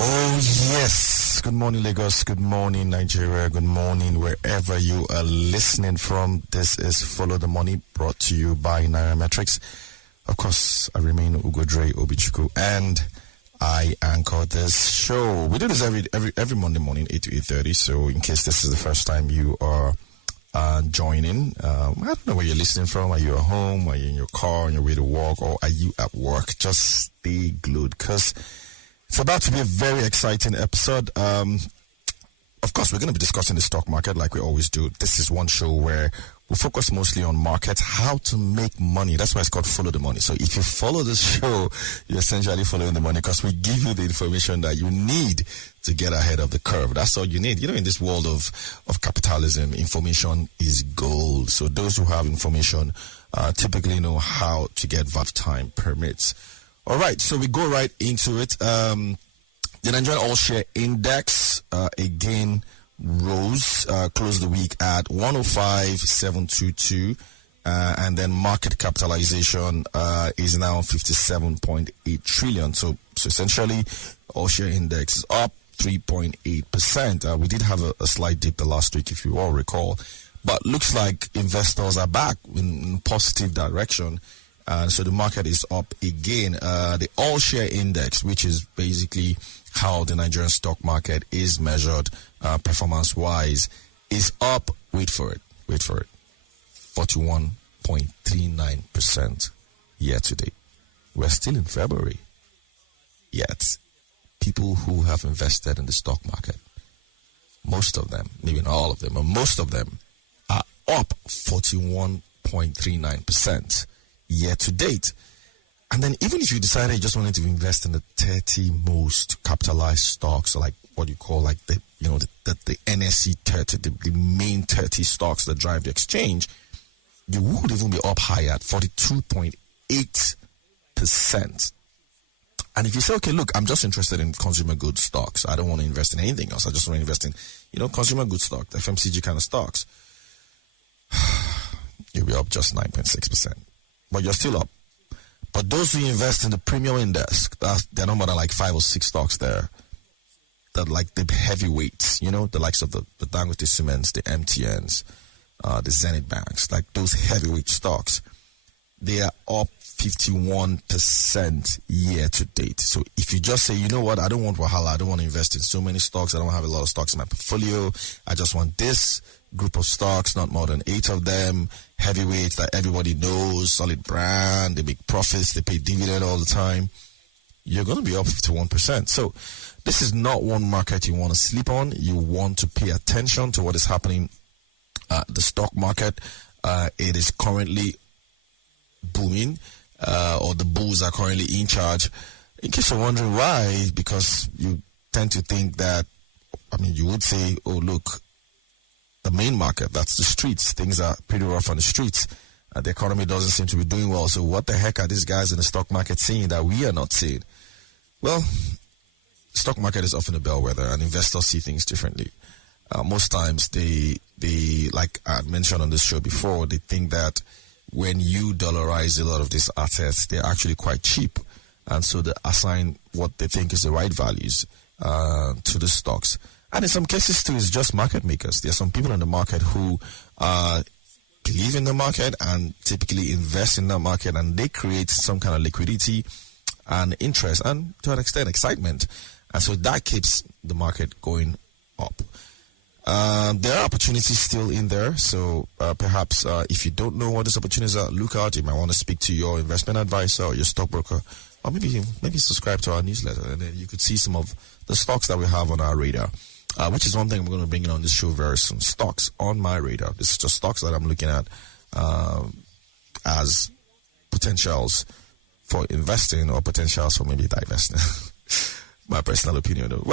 Oh, yes. Good morning, Lagos. Good morning, Nigeria. Good morning, wherever you are listening from. This is Follow the Money, brought to you by Nairametrics. Of course, I remain Ugodre Obichuku, and I anchor this show. We do this every Monday morning, 8 to 8:30. So in case this is the first time you are joining, I don't know where you're listening from. Are you at home? Are you in your car on your way to work? Or are you at work? Just stay glued, because it's about to be a very exciting episode. Of course, we're going to be discussing the stock market like we always do. This is one show where we focus mostly on markets, how to make money. That's why it's called Follow the Money. So if you follow this show, you're essentially following the money, because we give you the information that you need to get ahead of the curve. That's all you need. You know, in this world of capitalism, information is gold. So those who have information typically know how to get VAT time permits. All right, so we go right into it. The Nigerian All-Share Index again rose, closed the week at 105,722, and then market capitalization is now 57.8 trillion. So essentially, All-Share Index is up 3.8%. We did have a slight dip the last week, if you all recall, but looks like investors are back in positive direction. So the market is up again. The All-Share Index, which is basically how the Nigerian stock market is measured performance-wise, is up, wait for it, 41.39% year-to-date. We're still in February. Yet, people who have invested in the stock market, most of them, maybe not all of them, but most of them are up 41.39%. year to date. And then even if you decided you just wanted to invest in the 30 most capitalized stocks, like what you call like the NSE 30, the main 30 stocks that drive the exchange, you would even be up higher at 42.8%. And if you say, okay, look, I'm just interested in consumer goods stocks, I don't want to invest in anything else, I just want to invest in, consumer goods stocks, FMCG kind of stocks, you'll be up just 9.6%. But you're still up. But those who invest in the premium index, there are no more than like 5 or 6 stocks there that like the heavyweights, the likes of the Dangote Cements, the MTNs, the Zenith Banks, like those heavyweight stocks, they are up 51% year to date. So if you just say, you know what, I don't want Wahala, I don't want to invest in so many stocks, I don't have a lot of stocks in my portfolio, I just want this group of stocks, not more than 8 of them, heavyweights that everybody knows, solid brand, they make profits, they pay dividend all the time, you're going to be up 51%. So this is not one market you want to sleep on. You want to pay attention to what is happening at the stock market. It is currently booming, or the bulls are currently in charge. In case you're wondering why, because you tend to think that, you would say, oh, look, the main market, that's the streets. Things are pretty rough on the streets. The economy doesn't seem to be doing well. So what the heck are these guys in the stock market seeing that we are not seeing? Well, stock market is often a bellwether, and investors see things differently. Most times they, like I mentioned on this show before, they think that when you dollarize a lot of these assets, they're actually quite cheap. And so they assign what they think is the right values to the stocks. And in some cases, too, it's just market makers. There are some people in the market who believe in the market and typically invest in the market, and they create some kind of liquidity and interest and, to an extent, excitement. And so that keeps the market going up. There are opportunities still in there. So perhaps if you don't know what those opportunities are, look out. You might want to speak to your investment advisor or your stockbroker, or maybe subscribe to our newsletter, and then you could see some of the stocks that we have on our radar. Which is one thing we're going to bring in on this show very soon. Stocks on my radar. This is just stocks that I'm looking at as potentials for investing or potentials for maybe divesting. My personal opinion, though.